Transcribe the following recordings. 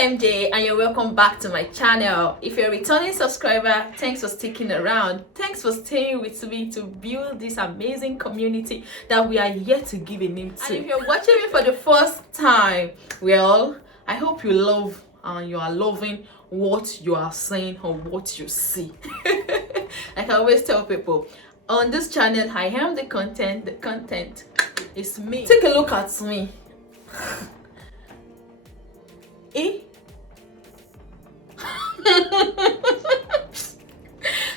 MJ and you're welcome back to my channel. If you're a returning subscriber, thanks for sticking around. Thanks for staying with me to build this amazing community that we are here to give a name to. And if you're watching me for the first time, well, I hope you love and you are loving what you are saying or what you see. Like I always tell people, on this channel, I am the content is me. Take a look at me.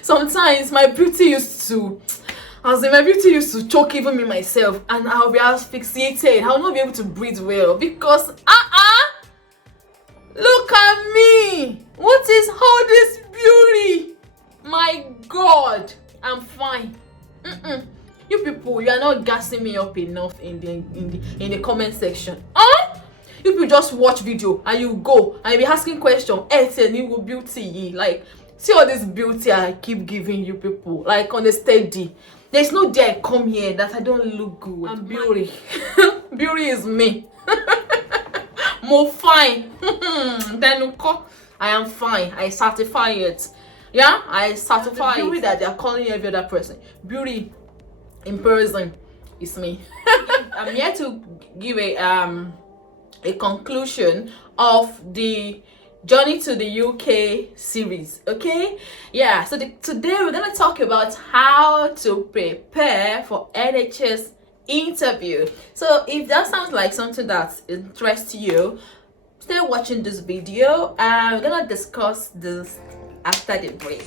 Sometimes my beauty used to choke even me myself, and I'll be asphyxiated. I'll not be able to breathe well because look at me. What is all this beauty? My God, I'm fine. You people, you are not gassing me up enough in the comment section. You people just watch video and you go and you be asking questions. Beauty, like, see all this beauty I keep giving you people, like on a steady. There's no day I come here that I don't look good. I'm beauty. Beauty is me. More fine. Then I am fine. I certify it. Yeah, I certify beauty that they are calling every other person. Beauty in person is me. I'm here to give a conclusion of the Journey to the UK series. Okay, yeah, so today we're gonna talk about how to prepare for NHS interview. So if that sounds like something that interests you, stay watching this video and we're gonna discuss this after the break.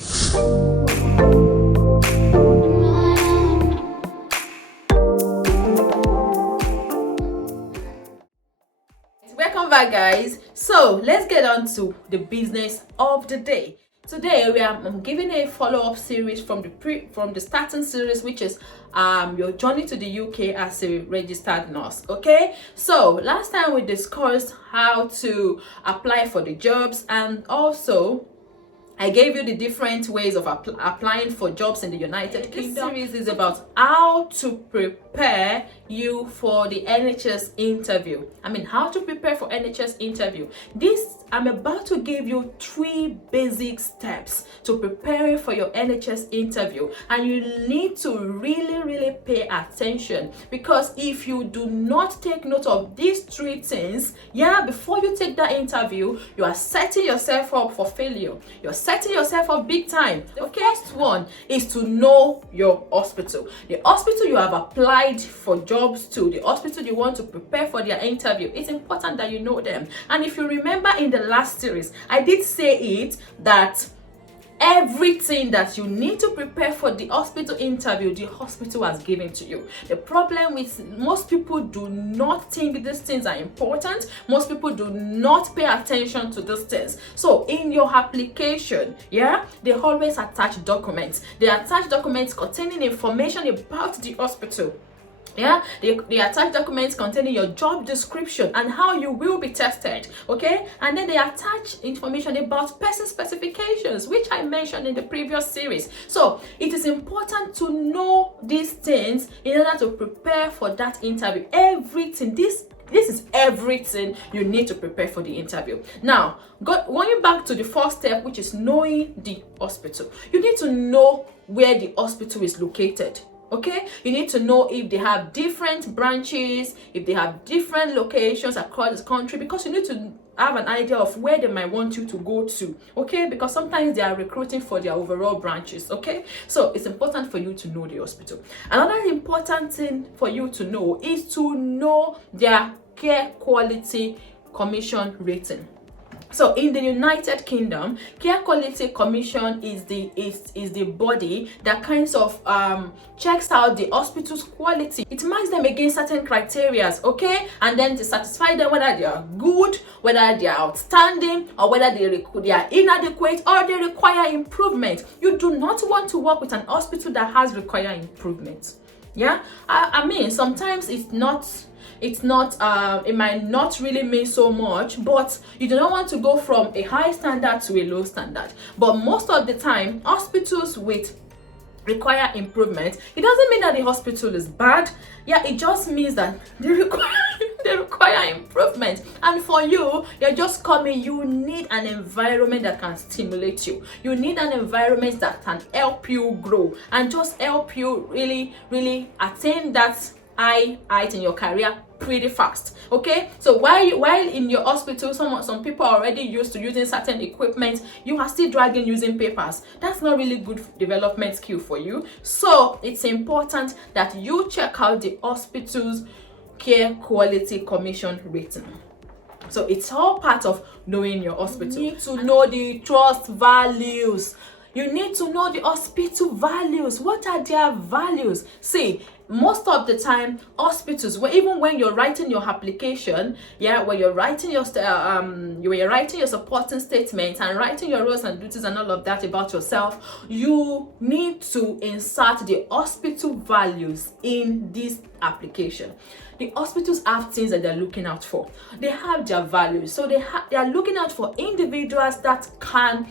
Welcome back, guys. So let's get on to the business of the day. Today I'm giving a follow-up series from the starting series, which is your journey to the UK as a registered nurse. Okay, so last time we discussed how to apply for the jobs, and also I gave you the different ways of applying for jobs in the United Kingdom. This series is about how to prepare you for the NHS interview. How to prepare for NHS interview. I'm about to give you 3 basic steps to preparing for your NHS interview, and you need to really pay attention, because if you do not take note of these 3 things, before you take that interview, you are setting yourself up for failure. You're setting yourself up big time. The first one is to know your hospital. The hospital you have applied for jobs to, the hospital you want to prepare for their interview. It's important that you know them. And if you remember in the last series, I did say it that everything that you need to prepare for the hospital interview, the hospital has given to you. The problem with most people do not think these things are important. Most people do not pay attention to these things. So in your application, they always attach documents. They attach documents containing information about the hospital. They attach documents containing your job description and how you will be tested. Okay, and then they attach information about person specifications, which I mentioned in the previous series. So it is important to know these things in order to prepare for that interview. Everything, this is everything you need to prepare for the interview. Now, going back to the first step, which is knowing the hospital. You need to know where the hospital is located. Okay, you need to know if they have different branches, if they have different locations across the country, because you need to have an idea of where they might want you to go to. Okay, because sometimes they are recruiting for their overall branches. Okay, so it's important for you to know the hospital. Another important thing for you to know is to know their Care Quality Commission rating. So in the United Kingdom, Care Quality Commission is the body that kind of checks out the hospital's quality. It marks them against certain criteria, okay, and then to satisfy them whether they are good, whether they are outstanding, or whether they are inadequate or they require improvement. You do not want to work with an hospital that has required improvement. Sometimes it might not really mean so much, but you do not want to go from a high standard to a low standard. But most of the time, hospitals with require improvement, it doesn't mean that the hospital is bad. It just means that they require They require improvement. And for you, you're just coming, you need an environment that can stimulate you. You need an environment that can help you grow and just help you really, really attain that height in your career pretty fast. Okay, so while in your hospital, some people are already used to using certain equipment, you are still dragging using papers. That's not really good development skill for you. So it's important that you check out the hospital's Care Quality Commission rating. So it's all part of knowing your hospital. You need to know the trust values. You need to know the hospital values. What are their values? See, most of the time, hospitals, even when you're writing your application, when you're writing your supporting statements and writing your roles and duties and all of that about yourself, you need to insert the hospital values in this application. The hospitals have things that they're looking out for. They have their values, so they are looking out for individuals that can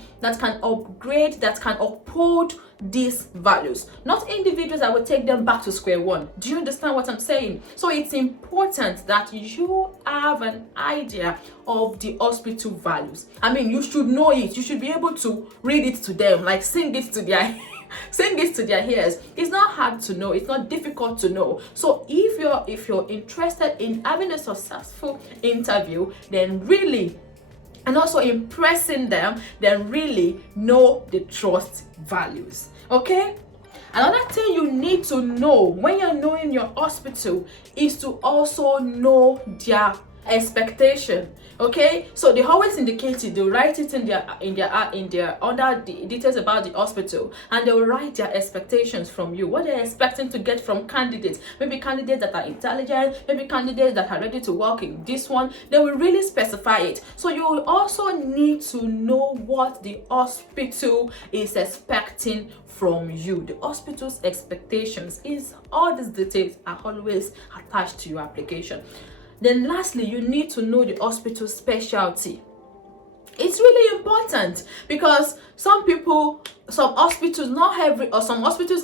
upgrade, that can uphold these values, not individuals that will take them back to square one. Do you understand what I'm saying? So it's important that you have an idea of the hospital values. I mean, you should know it. You should be able to read it to them, like sing it to their ears. It's not hard to know, it's not difficult to know. So if you're interested in having a successful interview, then really, and also impressing them, then really know the trust values. Okay, another thing you need to know when you're knowing your hospital is to also know their expectation. Okay, so they always indicate it. They write it in their under the details about the hospital, and they will write their expectations from you, what they're expecting to get from candidates. Maybe candidates that are intelligent, maybe candidates that are ready to work in this one. They will really specify it. So you will also need to know what the hospital is expecting from you. The hospital's expectations is all these details are always attached to your application. Then lastly, you need to know the hospital specialty. It's really important because some hospitals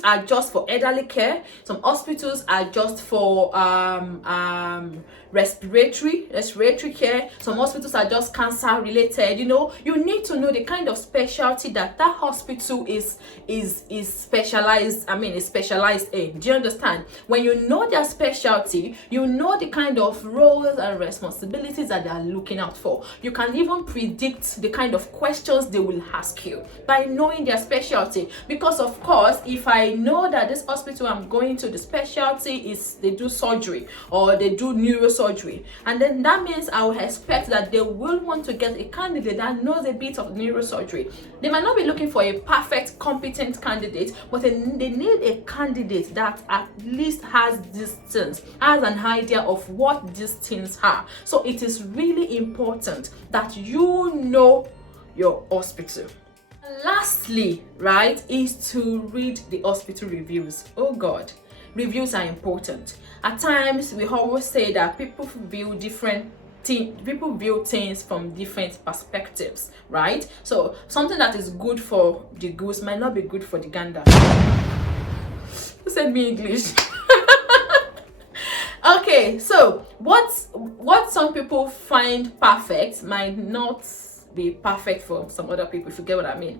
are just for elderly care, some hospitals are just for respiratory care, some hospitals are just cancer related. You need to know the kind of specialty that hospital is specialized in. Do you understand? When you know their specialty, you know the kind of roles and responsibilities that they are looking out for. You can even predict the kind of questions they will ask you by knowing their specialty. Because of course, if I know that this hospital I'm going to, the specialty is they do surgery or they do neurosurgery, and then that means I will expect that they will want to get a candidate that knows a bit of neurosurgery. They might not be looking for a perfect, competent candidate, but they need a candidate that at least has these things, has an idea of what these things are. So it is really important that you know your hospital. Lastly, right, is to read the hospital reviews. Oh God, reviews are important. At times, we always say that people view things from different perspectives, right? So something that is good for the goose might not be good for the gander. Who said me English? Okay, so what some people find perfect might not be perfect for some other people, if you get what I mean.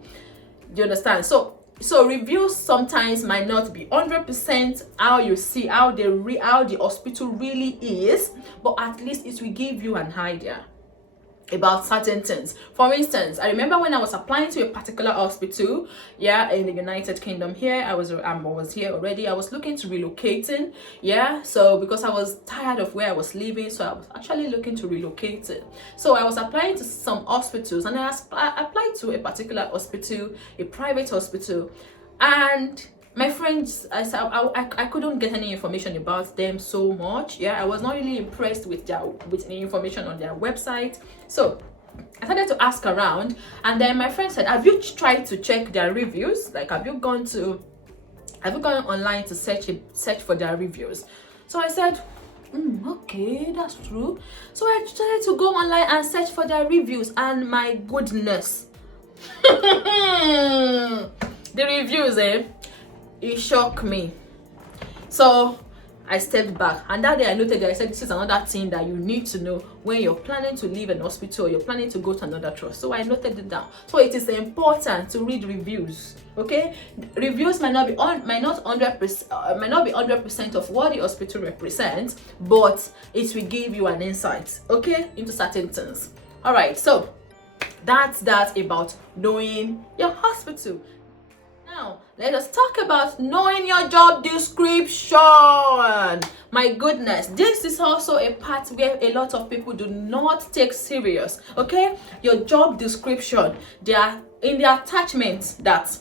Do you understand? So reviews sometimes might not be 100% how you see how the hospital really is, but at least it will give you an idea about certain things. For instance, I remember when I was applying to a particular hospital, in the United Kingdom here, I was here already. I was looking to relocating, so because I was tired of where I was living, so I was actually looking to relocate it. So I was applying to some hospitals, and I applied to a particular hospital, a private hospital, and my friends, I couldn't get any information about them so much. I was not really impressed with any information on their website. So I started to ask around, and then my friend said, "Have you tried to check their reviews? Like, have you gone online to search for their reviews?" So I said, okay, that's true. So I started to go online and search for their reviews, and my goodness, the reviews, it shocked me. So I stepped back, and that day I noted that I said this is another thing that you need to know when you're planning to leave an hospital or you're planning to go to another trust. So I noted it down. So it is important to read reviews. Okay, reviews might not be 100% of what the hospital represents, but it will give you an insight, okay, into certain things. All right, so that's that about knowing your hospital. Now, let us talk about knowing your job description. My goodness, this is also a part where a lot of people do not take serious. Okay, your job description, they are in the attachments that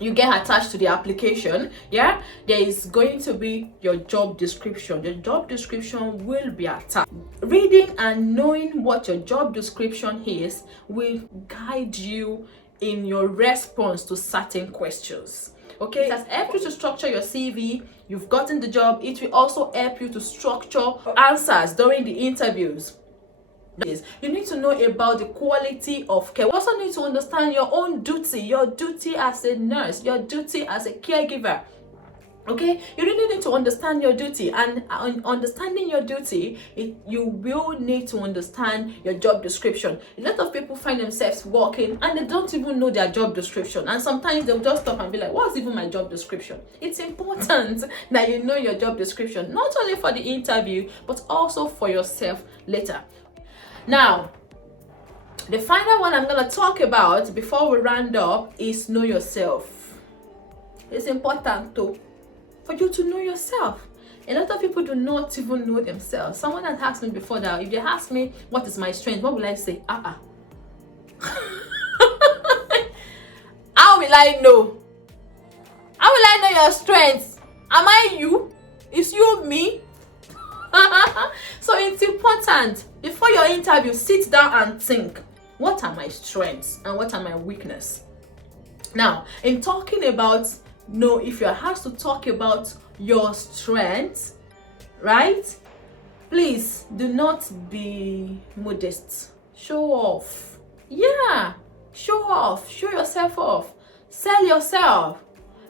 you get attached to the application. Yeah, there is going to be your job description. The job description will be attached. Reading and knowing what your job description is will guide you in your response to certain questions. Okay, it has helped you to structure your CV. You've gotten the job. It will also help you to structure answers during the interviews. You need to know about the quality of care. You also need to understand your own duty, your duty as a nurse, your duty as a caregiver. Okay, you really need to understand your duty, and understanding your duty, you will need to understand your job description. A lot of people find themselves working and they don't even know their job description, and sometimes they'll just stop and be like, what's even my job description? It's important that you know your job description, not only for the interview but also for yourself later. Now, the final one I'm going to talk about before we round up is know yourself. It's important for you to know yourself. A lot of people do not even know themselves. Someone had asked me before that if they ask me what is my strength, what will I say? How will I know? How will I know your strengths? Am I you? Is you me? So it's important before your interview, sit down and think, what are my strengths and what are my weaknesses? Now, in talking about, if you're asked to talk about your strengths, right? Please do not be modest. Show off. Yeah, show off. Show yourself off. Sell yourself.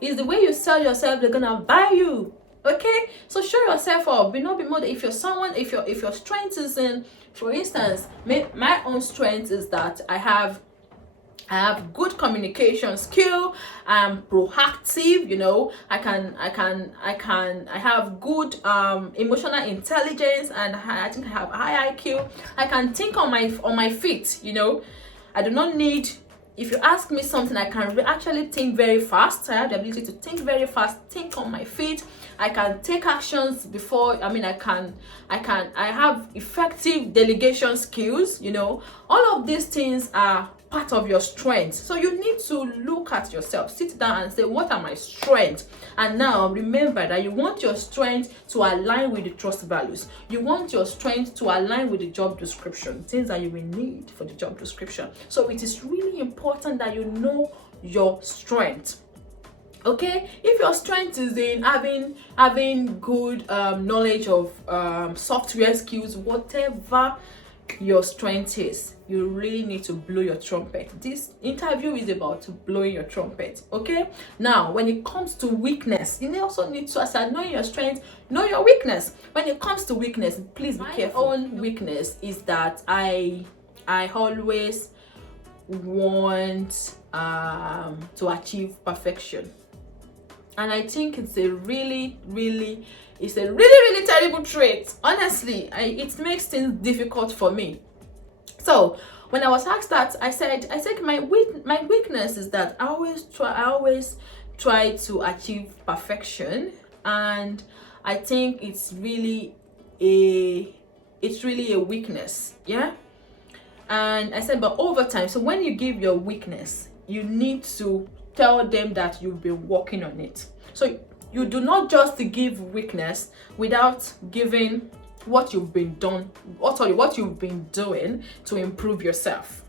It's the way you sell yourself, they're gonna buy you. Okay, so show yourself off. Be more. If you're someone, if your strength is in, for instance, my own strength is that I have good communication skill. I'm proactive. I have good emotional intelligence, and I think I have high IQ. I can think on my feet. I do not need. If you ask me something, I can actually think very fast. I have the ability to think very fast, think on my feet. I can take actions before, I have effective delegation skills, all of these things are part of your strength. So you need to look at yourself, sit down and say, what are my strengths? And now remember that you want your strength to align with the trust values. You want your strength to align with the job description, things that you will need for the job description. So it is really important that you know your strength. Okay, if your strength is in having good knowledge of software skills, whatever your strength is, you really need to blow your trumpet. This interview is about blowing your trumpet. Okay, now when it comes to weakness, you also need to, as I know your strength, know your weakness. When it comes to weakness, please be careful. My own weakness is that I always want to achieve perfection. And I think it's a really terrible trait. Honestly, it makes things difficult for me. So when I was asked that, I said my weakness is that I always try to achieve perfection, and I think it's really a weakness. Yeah. And I said, but over time, so when you give your weakness, you need to tell them that you've been working on it. So you do not just give weakness without giving what you've been doing to improve yourself.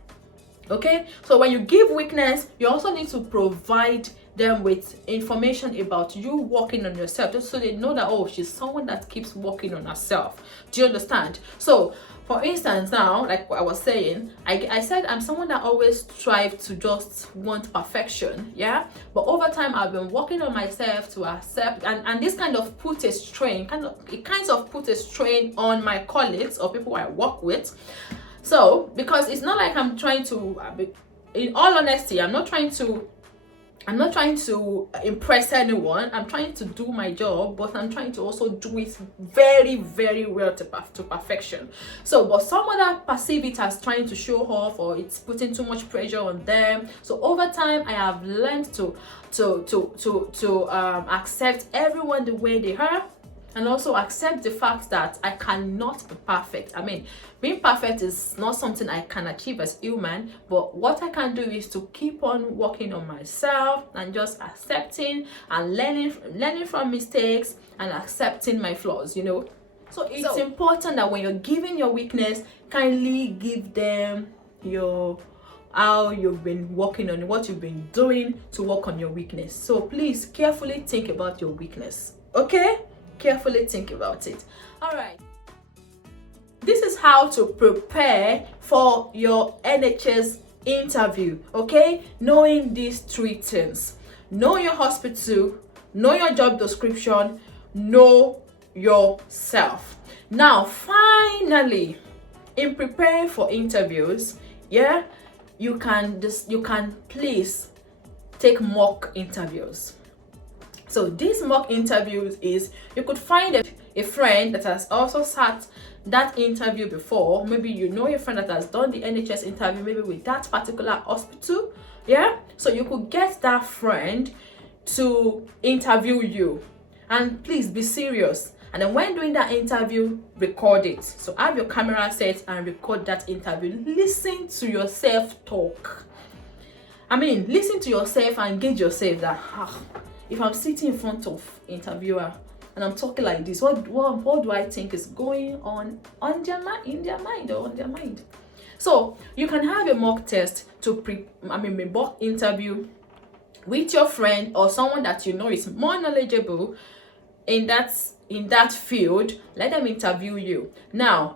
Okay, so when you give weakness, you also need to provide them with information about you working on yourself, just so they know that, oh, she's someone that keeps working on herself. Do you understand? So for instance, now, like what I was saying, I said I'm someone that always strive to just want perfection, yeah. But over time, I've been working on myself to accept, and this kind of put a strain, kind of put a strain on my colleagues or people I work with. So because it's not like I'm trying to, in all honesty, I'm not trying to impress anyone. I'm trying to do my job, but I'm trying to also do it very, very well to perfection. So, but some other perceive it as trying to show off, or it's putting too much pressure on them. So over time, I have learned to accept everyone the way they are, and also accept the fact that I cannot be perfect. I mean, being perfect is not something I can achieve as human, but what I can do is to keep on working on myself and just accepting and learning from mistakes and accepting my flaws, you know. So it's important that when you're giving your weakness, kindly give them your how you've been working on, what you've been doing to work on your weakness. So please carefully think about your weakness, okay? Carefully think about it. All right, this is how to prepare for your NHS interview, okay? Knowing these 3 things: know your hospital, know your job description, know yourself. Now finally, in preparing for interviews, yeah, you can please take mock interviews. So these mock interviews is, you could find a friend that has also sat that interview before. Maybe you know a friend that has done the NHS interview, maybe with that particular hospital, yeah. So you could get that friend to interview you, and please be serious. And then when doing that interview, record it. So have your camera set and record that interview. Listen to yourself talk. I mean, listen to yourself and engage yourself that, if I'm sitting in front of interviewer and I'm talking like this, what do I think is going on in their mind? So you can have a mock test mock interview with your friend or someone that you know is more knowledgeable in that field. Let them interview you. Now,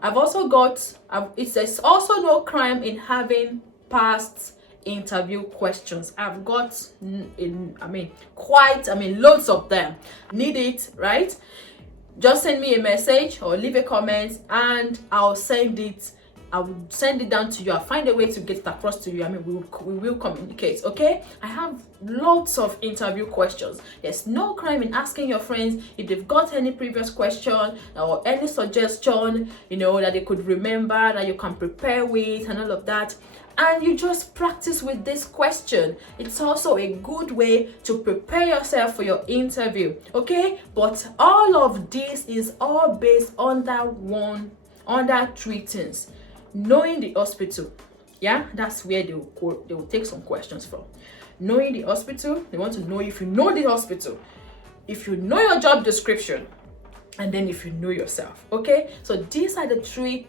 it's also no crime in having past interview questions. I've got loads of them. Need it, right? Just send me a message or leave a comment and I'll send it down to you. I'll find a way to get it across to you. We will communicate, okay? I have lots of interview questions. There's no crime in asking your friends if they've got any previous question or any suggestion, you know, that they could remember, that you can prepare with and all of that. And you just practice with this question. It's also a good way to prepare yourself for your interview, okay? But all of this is all based on that 3 things. Knowing the hospital, yeah, that's where they will take some questions from. Knowing the hospital, they want to know if you know the hospital, if you know your job description, and then if you know yourself, okay? So these 3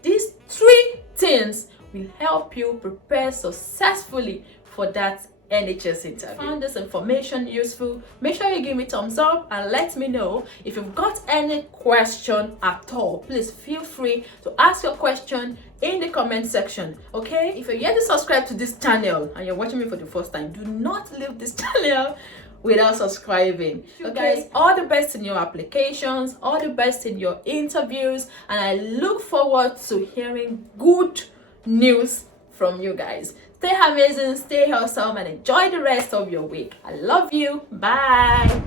things will help you prepare successfully for that NHS interview. Found this information useful? Make sure you give me thumbs up and let me know. If you've got any question at all, please feel free to ask your question in the comment section, okay? If you're yet to subscribe to this channel and you're watching me for the first time, do not leave this channel without subscribing. Okay, guys, all the best in your applications, all the best in your interviews, and I look forward to hearing good news from you guys. Stay amazing, stay awesome, and enjoy the rest of your week. I love you. Bye.